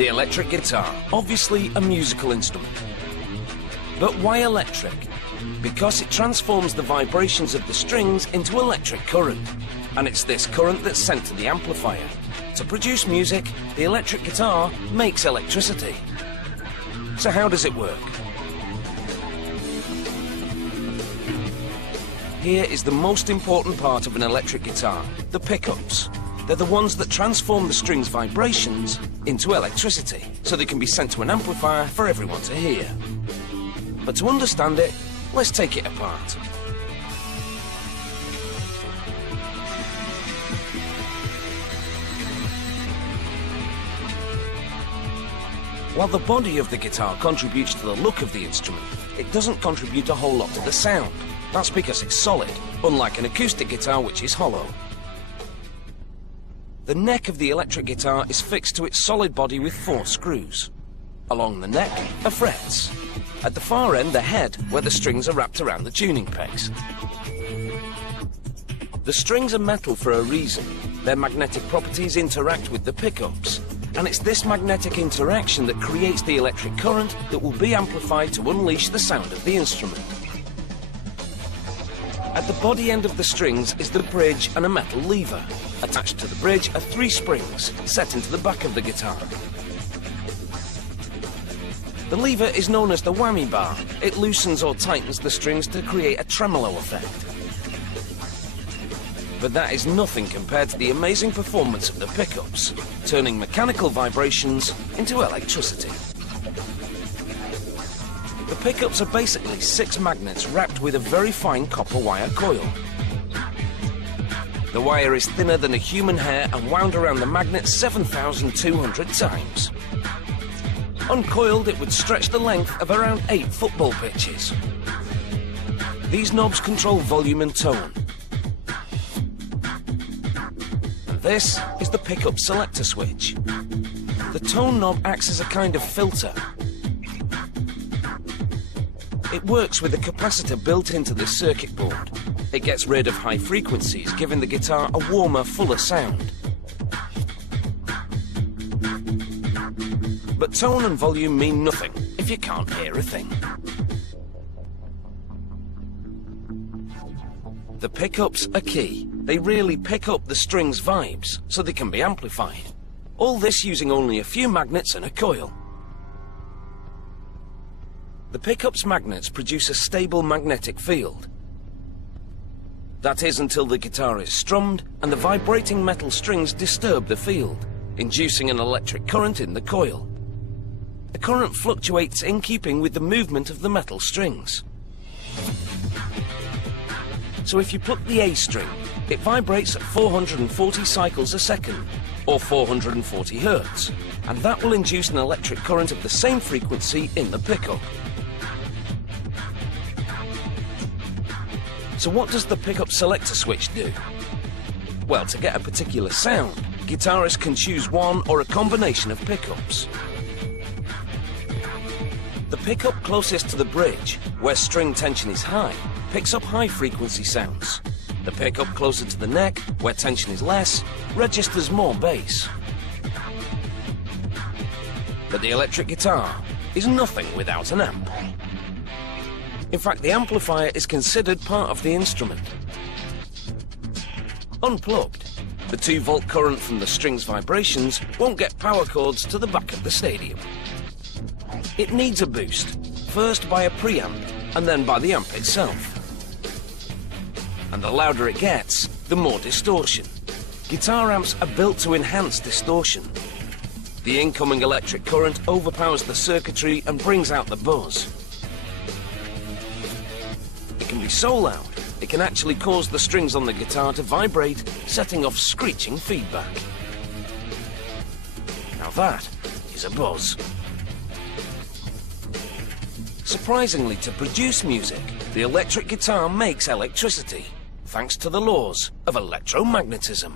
The electric guitar, obviously a musical instrument. But why electric? Because it transforms the vibrations of the strings into electric current. And it's this current that's sent to the amplifier. To produce music, the electric guitar makes electricity. So how does it work? Here is the most important part of an electric guitar, the pickups. They're the ones that transform the strings' vibrations into electricity, so they can be sent to an amplifier for everyone to hear. But to understand it, let's take it apart. While the body of the guitar contributes to the look of the instrument, it doesn't contribute a whole lot to the sound. That's because it's solid, unlike an acoustic guitar which is hollow. The neck of the electric guitar is fixed to its solid body with 4 screws. Along the neck are frets. At the far end, the head, where the strings are wrapped around the tuning pegs. The strings are metal for a reason. Their magnetic properties interact with the pickups. And it's this magnetic interaction that creates the electric current that will be amplified to unleash the sound of the instrument. At the body end of the strings is the bridge and a metal lever. Attached to the bridge are 3 springs set into the back of the guitar. The lever is known as the whammy bar. It loosens or tightens the strings to create a tremolo effect. But that is nothing compared to the amazing performance of the pickups, turning mechanical vibrations into electricity. The pickups are basically 6 magnets wrapped with a very fine copper wire coil. The wire is thinner than a human hair and wound around the magnet 7,200 times. Uncoiled, it would stretch the length of around 8 football pitches. These knobs control volume and tone. And this is the pickup selector switch. The tone knob acts as a kind of filter. It works with a capacitor built into the circuit board. It gets rid of high frequencies, giving the guitar a warmer, fuller sound. But tone and volume mean nothing if you can't hear a thing. The pickups are key. They really pick up the strings' vibes so they can be amplified. All this using only a few magnets and a coil. The pickup's magnets produce a stable magnetic field. That is until the guitar is strummed and the vibrating metal strings disturb the field, inducing an electric current in the coil. The current fluctuates in keeping with the movement of the metal strings. So if you pluck the A string, it vibrates at 440 cycles a second, or 440 hertz, and that will induce an electric current of the same frequency in the pickup. So what does the pickup selector switch do? Well, to get a particular sound, guitarists can choose one or a combination of pickups. The pickup closest to the bridge, where string tension is high, picks up high-frequency sounds. The pickup closer to the neck, where tension is less, registers more bass. But the electric guitar is nothing without an amp. In fact, the amplifier is considered part of the instrument. Unplugged, the 2-volt current from the strings' vibrations won't get power cords to the back of the stadium. It needs a boost, first by a preamp and then by the amp itself. And the louder it gets, the more distortion. Guitar amps are built to enhance distortion. The incoming electric current overpowers the circuitry and brings out the buzz. It can be so loud, it can actually cause the strings on the guitar to vibrate, setting off screeching feedback. Now that is a buzz. Surprisingly, to produce music, the electric guitar makes electricity, thanks to the laws of electromagnetism.